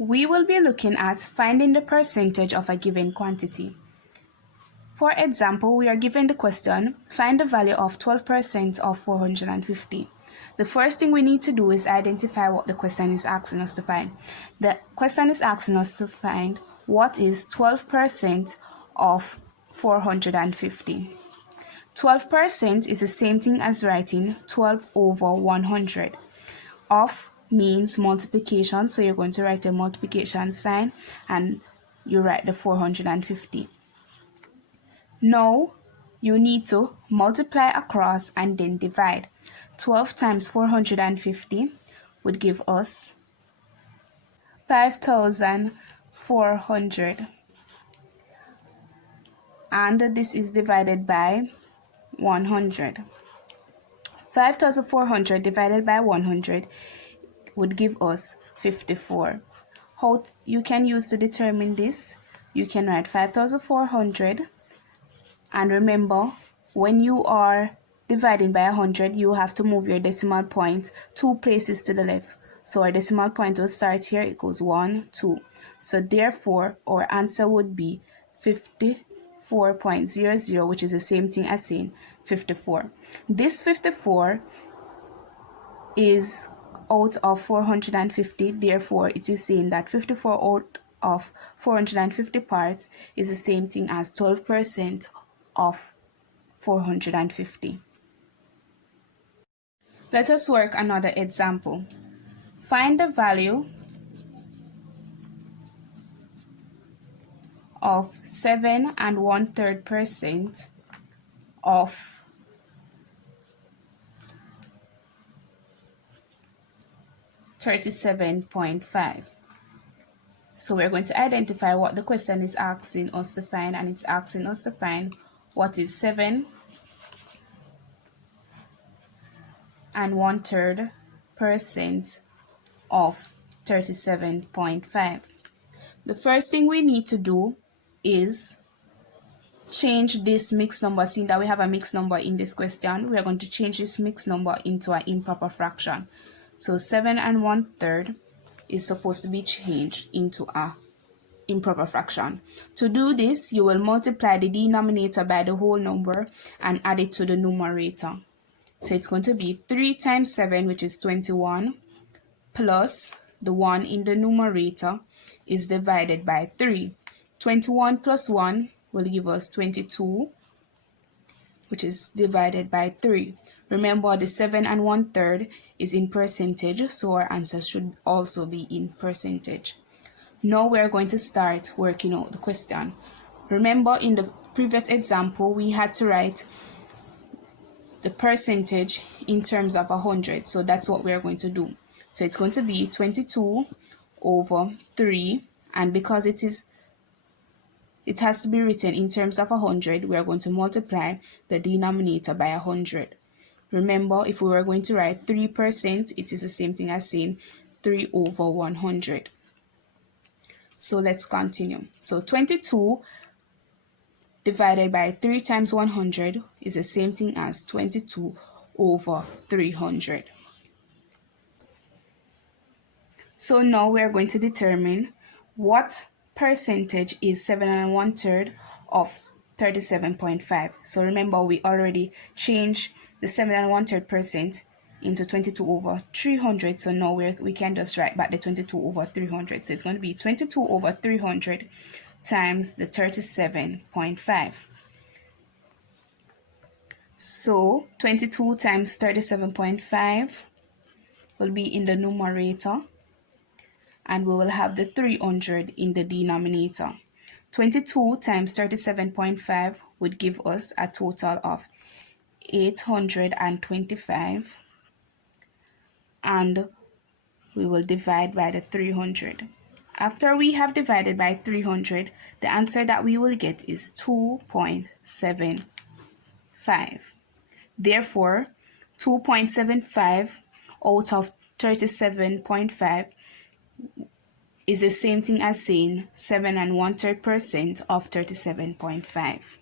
We will be looking at finding the percentage of a given quantity. For example, we are given the question, find the value of 12% of 450. The first thing we need to do is identify what the question is asking us to find. The question is asking us to find what is 12% of 450. 12% is the same thing as writing 12 over 100. Of means multiplication, so you're going to write a multiplication sign and you write the 450. Now you need to multiply across and then divide. 12 times 450 would give us 5,400, and this is divided by 100. 5,400 divided by 100 would give us 54. How you can use to determine this? You can write 5,400, and remember, when you are dividing by 100, you have to move your decimal point 2 places to the left. So our decimal point will start here, it goes 1, 2. So therefore, our answer would be 54.00, which is the same thing as saying 54. This 54 is out of 450, therefore it is saying that 54 out of 450 parts is the same thing as 12% of 450. Let us work another example. Find the value of 7 1/3% of 37.5. So we're going to identify what the question is asking us to find, and it's asking us to find what is 7 1/3% of 37.5. The first thing we need to do is change this mixed number. Seeing that we have a mixed number in this question, we are going to change this mixed number into an improper fraction. So 7 1/3 is supposed to be changed into a improper fraction. To do this, you will multiply the denominator by the whole number and add it to the numerator. So it's going to be 3 times 7, which is 21, plus the 1 in the numerator is divided by 3. 21 plus 1 will give us 22, which is divided by 3. Remember, the 7 1/3 is in percentage, so our answer should also be in percentage. Now we're going to start working out the question. Remember, in the previous example, we had to write the percentage in terms of 100, so that's what we're going to do. So it's going to be 22 over 3, and because it has to be written in terms of 100, we are going to multiply the denominator by 100. Remember, if we were going to write 3%, it is the same thing as saying 3 over 100. So let's continue. So 22 divided by 3 times 100 is the same thing as 22 over 300. So now we're going to determine what percentage is 7 1/3 of 37.5. So remember, we already changed the 7 1/3% into 22 over 300. So now we can just write back the 22 over 300. So it's going to be 22 over 300 times the 37.5. So 22 times 37.5 will be in the numerator, and we will have the 300 in the denominator. 22 times 37.5 would give us a total of 825, and we will divide by the 300. After we have divided by 300, the answer that we will get is 2.75. Therefore, 2.75 out of 37.5 is the same thing as saying 7 1/3% of 37.5.